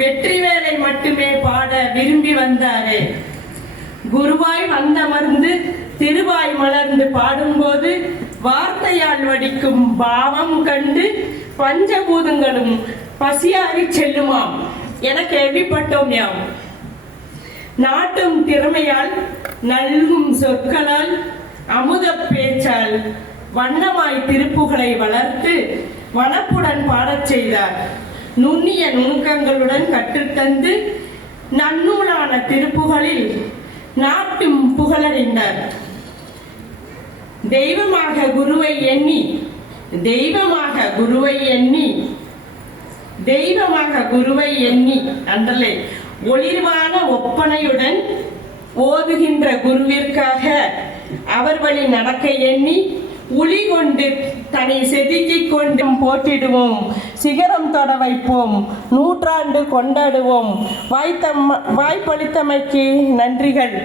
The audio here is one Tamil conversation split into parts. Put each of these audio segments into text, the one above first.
வெற்றிவேலை மட்டுமே பாட விரும்பி வந்தாரே. குருவாய் வந்தமர்ந்து திருவாய் மலர்ந்து பாடும்போது வார்த்தையால் வடிக்கும் பாவம் கண்டு பஞ்சபூதங்களும் பசியாறி செல்லுமாம் என கேள்விப்பட்டோம் யாம். நாட்டும் திறமையால் நல்கும் சொற்களால் அமுத பேச்சால் வண்ணமாய் திருப்புகளை வளர்த்து வனப்புடன் பாடச் செய்தார். நுண்ணிய நுணுக்கங்களுடன் கற்றுத்தந்து நன்னூலான திருப்புகளில் நாட்டும் புகழடைந்தார். தெய்வமாக குருவை எண்ணி அன்றலே ஒளிர்வான ஒப்பனையுடன் ஓதுகின்ற குருவிற்காக அவர் வழி நடக்க எண்ணி உளி கொண்டு தன்னை செதுக்கிக் கொண்டு போற்றிடுவோம், சிகரம் தொட வைப்போம், நூற்றாண்டு கொண்டாடுவோம். வாய்ப்பளித்தமைக்கு நன்றிகள்.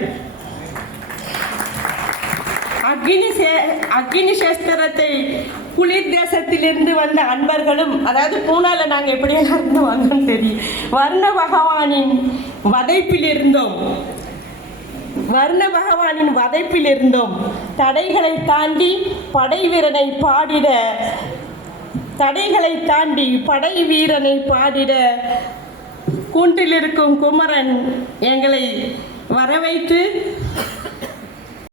அக்னி சேஸ்திரத்தை குளிர் தேசத்திலிருந்து வந்த அன்பர்களும், அதாவது பூனால நாங்கள் எப்படியெல்லாம் இருந்து வந்தோம் தெரியும். வர்ண பகவானின் வதைப்பில் இருந்தோம். தடைகளை தாண்டி படை வீரனை பாடிட கூண்டில் இருக்கும் குமரன் எங்களை வரவைத்து